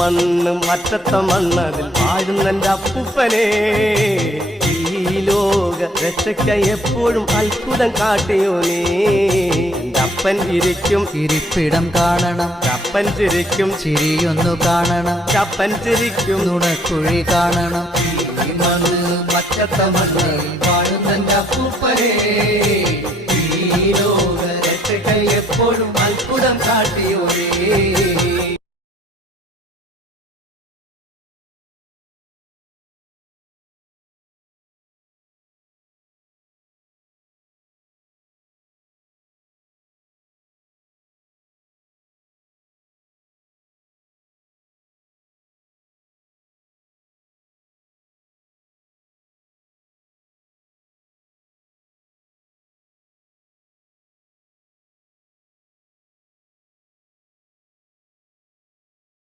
മണ്ണ് മറ്റത്ത മണ്ണതിൽ വാഴുന്നെൻ്റെ അപ്പൂപ്പനെ ഈ ലോക രക്ഷയ്ക്കായി എപ്പോഴും അത്ഭുതം കാട്ടിയോനേ എൻ്റെ അപ്പൻ ഇരിക്കും ഇരിപ്പിടം കാണണം, അപ്പൻ ചിരിക്കും ചിരിയൊന്നു കാണണം, അപ്പൻ ചിരിക്കും നുണക്കുഴി കാണണം. ഈ മണ്ണ് മറ്റത്ത മണ്ണ് വാഴുന്നെൻ്റെ അപ്പൂപ്പനെ ഈ ലോക രക്ഷയ്ക്കായി എപ്പോഴും അത്ഭുതം കാട്ടിയോനേ.